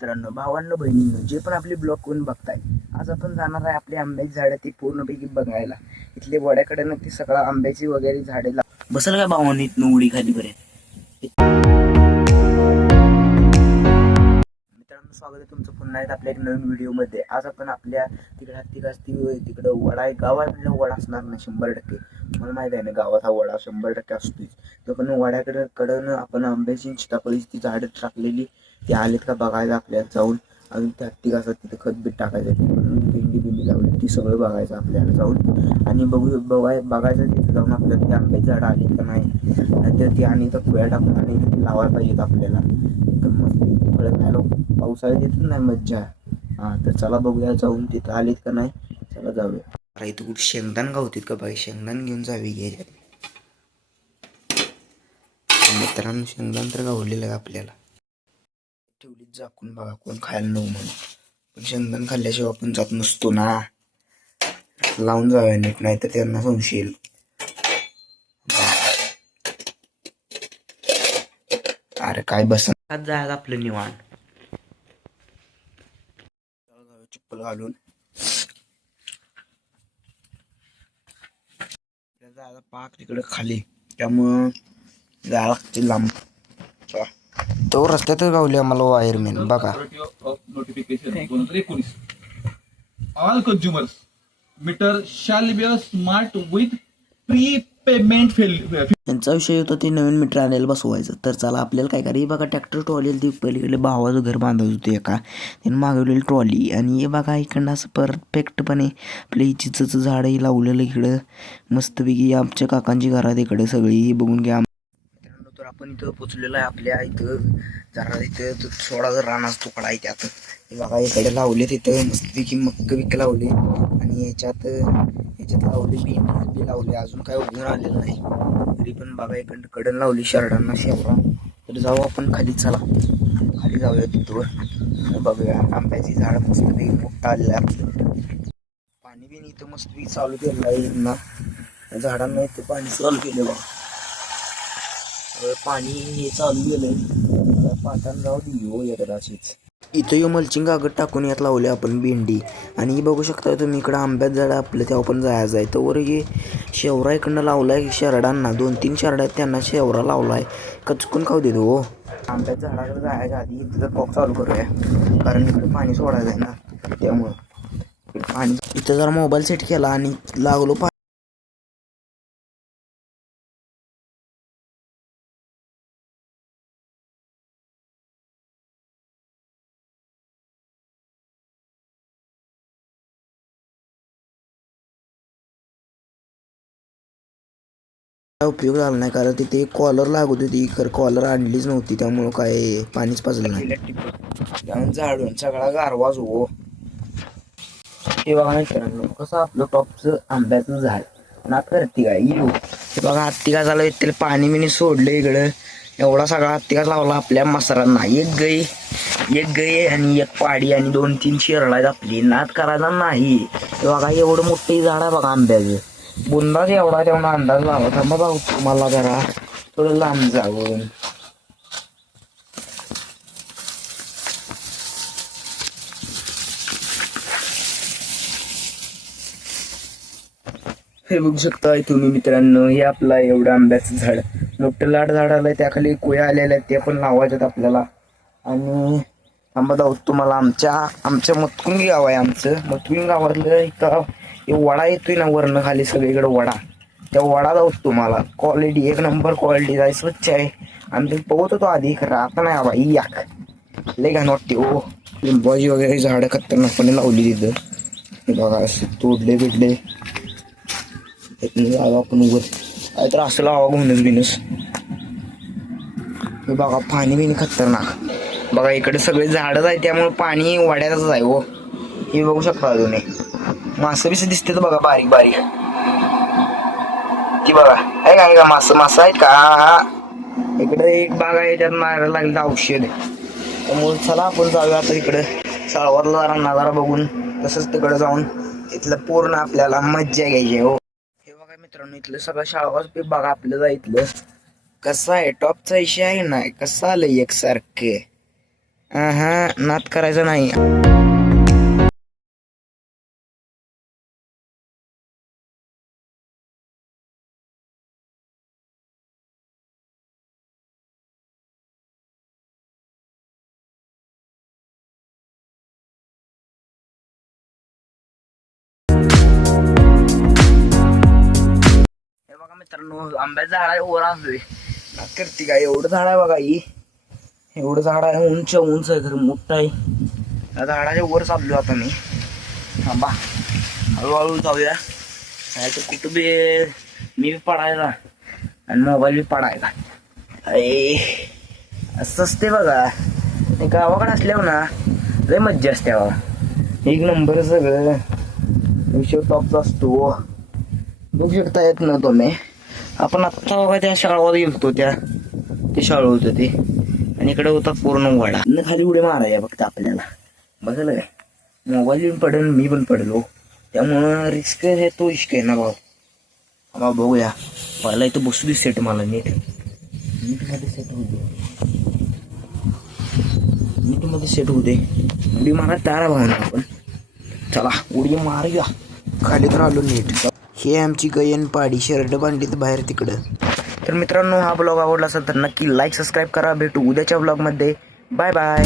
मित्रांनो भावांनो बहिणींनो जे पण आपले ब्लॉग कोण बघताय आज आपण जाणार आहे आपली आंब्याची झाडं ती पूर्णपैकी बघायला. इथले वड्याकडे ती सगळं आंब्याची वगैरे झाडे ला बसल का भावांनी इथनं उडी खाली पर्यंत स्वागत आहे तुमचं पुन्हा एकदा आपल्या एक नवीन व्हिडिओमध्ये. आज आपण आपल्या तिकडे हत्ती असती तिकडं वडा आहे. गाव आहे म्हणलं वडा असणार नाही शंभर टक्के. मला माहिती आहे ना गावात हा वडा शंभर टक्के असतोच. तर पण वड्याकडे कडनं आपण आंब्याची सीताफळीची ती झाडं टाकलेली ती आलेत का बघायला आपल्याला जाऊन. अजून त्या हत्ती कसं तिथं खत बीत टाकायचं भेंडी बिंडी लावली ती सगळं बघायचं आपल्याला जाऊन. आणि बघू बघाय बघायचं तिथं जाऊन आपल्याला ती आंब्याची झाडं आली का नाही. तर ती आणि तर कुळ्या टाकून आणि लावायला पाहिजेत आपल्याला. एकदम मस्त फळं खायला. पावसाळ्यात येत नाही मज्जा? हां तर चला बघूया जाऊन तिथं आलीत का नाही. चला जाऊया. अरे इथं कुठे शेंगदाण गावतीत का बाई? शेंगदाण घेऊन जावी घ्यायच्या मित्रांनो शेंगदाण तर गावलेलं आहे आपल्याला. ठेवलीच झाकून बघा कोण खायला नको म्हणून. पण शेंगदाण खाल्ल्याशिवाय आपण जात नसतो ना. लावून जाऊया नीट नाही तर त्यांना संशय येईल. अरे काय बस जायला आपलं निवाण चप्पल घालून जायला पाक तिकडे खाली. त्यामुळं जायला लागते लांब. तो रस्त्यातच गावली आम्हाला वायरमॅन बघा. एकोणीस all consumers meter shall be a smart with prepayment fail यांचा विषय होता ते नवीन मीटर आणायला बसवायचं. तर चला आपल्याला काय करायचं? हे बघा ट्रॅक्टर ट्रॉली ती पलीकडे भावाचं घर बांधायचं होतं एका. त्यांनी मागवलेली ट्रॉली आणि हे बघा इकडनं असं परफेक्टपणे आपल्या चिचचं झाडही लावलेलं इकडं. मस्तपैकी आमच्या काकांची घरात इकडे सगळी. बघून घ्या आपण इथं पोचलेलो आहे आपल्या इथं. जरा इथं थोडा जर रानाचा तुकडा आहे त्यात. बघा इकडे लावले तिथं मस्तपैकी मक्क विक लावले. आणि याच्यात याच्यात लावले बी बी लावले. अजून काय उघडून आलेलं नाही. तरी पण बघा इकडं कडन लावली शर्टांना शेवरा. तर जाऊ आपण खाली चला. खाली जाऊया तिथवर बघूया आंब्याची झाड मस्तपैकी मोठं आलेलं आहे पाणी बिणी इथं मस्तपैकी चालू केलं आहे झाडांना इथं पाणी चालू केलं बघा पाणी हे चालू पाटान जाऊ हो एकदाचीच इथं यो मल्चिंग कागद टाकून यात लावले आपण भेंडी. आणि ही बघू शकता तुम्ही इकडं आंब्यात झाड आपलं तेव्हा पण जायचं आहे तर वर हे शेवरा इकडनं लावलाय शरडांना. दोन तीन शरड आहेत त्यांना शेवरा लावलाय. कचकून खाऊ देतो हो आंब्यात झाडाकडे जायच्या आधी तिथं पॉक चालू करूया. कारण इकडे पाणी सोडायचं आहे ना त्यामुळं. पाणी इथं जरा मोबाईल सेट केला आणि लागलो पा काय उपयोग झाला नाही कारण तिथे कॉलर लागत होती खरं कॉलर आणलीच नव्हती त्यामुळं काय पाणीच पाजलं नाही. त्यामुळे झाडून सगळा गारवाच हो हे बघा मित्रांनो कसं आपलं टॉपचं आंब्याचं झाड. ना करते काय येऊ हो. हे. बघा हत्तिका झालं त्याला पाणी बिणी सोडलं इकडं. एवढा सगळा हत्तिका लावला आपल्या मसरांना. एक गई एक गई आणि एक पाडी आणि दोन तीन शिरला आपली नात करायचा नाही. हे बघा एवढं मोठं झाड आहे बघा आंब्याचं. बुंदाच एवढा तेवढा अंदाज लावा. थांबा भाऊ तुम्हाला जरा थोडं लांब जावं हे बघू शकता तुम्ही मित्रांनो हे आपला एवढं आंब्याचं झाड. मोठं लाड झाड आलंय त्याखाली कोया आलेल्या आहेत ते पण लावायच्यात आपल्याला. आणि थांबा जाऊ तुम्हाला आमच्या आमच्या मतकुंगी गाव आहे आमचं. मतकुंगी गावातलं एका वडा येतोय ना वरनं खाली सगळीकडे वडा. त्या वडा जाऊ तुम्हाला. क्वालिटी एक नंबर क्वालिटी आहे स्वच्छ आहे. आम्ही ते बघत होतो आधी खरं आता नाही बाबा ही याक लय घाण वाटते ओ लिंबाची वगैरे झाडं खतरनाकपणे लावली तिथं. बघा असे तोडले बिडले. जागा आपण उभं काय तर असं लावा घेऊनच बिनस. हे बघा पाणी बिणी खतरनाक. बघा इकडे सगळे झाडच आहे त्यामुळे पाणी वाड्यातच आहे हो. हे बघू शकता तुम्ही? मासं बिस दिसते बघा बारीक बारीक ती बघा आहे का आहे का मासं मासं आहेत का हा इकडे एक बाग आहे त्यात मारायला लागलं औषध त्यामुळे चला आपण जाऊया आता इकडे साळवारला जरा नजारा बघून तसंच तिकडे जाऊन इथलं पूर्ण आपल्याला मज्जा घ्यायची हो हे बघा मित्रांनो इथलं सगळं शाळावाच बघा आपल्याला इथलं कसं आहे टॉपचा विषय आहे ना कसं आलं एकसारखे हा नात करायचं नाही मित्रांनो आंब्याचं झाड आहे वर आणलोय करते काय एवढं झाड आहे बघा ही. एवढं झाड आहे उंच उंच आहे खरं मोठं आहे. या झाडाच्या वर चाललो आता मी. थांबा. हळूहळू जाऊया. नाही तर कुठं बी मी बी पडायला. आणि मोबाईल बी पडायला. अरे असं असते बघा. हे गावाकडे असल्यावर ना लय मज्जा असते बाबा एक नंबर सगळं. विषय टॉपचा असतो. बघू शकता येत ना तुम्ही. आपण आत्ता बघा त्या शाळावर गेलतो त्या ते शाळू होतं ते. आणि इकडे होता पूर्ण वाडा. न खाली उडी मारायला फक्त आपल्याला. बघायला काय? मोबाईल येऊन पडेल मी पण पडलो. त्यामुळं रिस्क आहे तो इश्क आहे ना भाऊ. आम्हा बघूया. पहिला इथं बसू दे सेट मला नीट. नीटमध्ये सेट होऊ दे नीटमध्ये सेट होऊ दे उडी मारा तयार आहे आपण. चला उडी मारूया. खाली तर आलो नीट. हे आमची गयन पाडी शर्ट बांधलीत बाहेर तिकडं. तर मित्रांनो हा ब्लॉग आवडला असेल तर नक्की लाईक सबस्क्राईब करा. भेटू उद्याच्या ब्लॉगमध्ये बाय बाय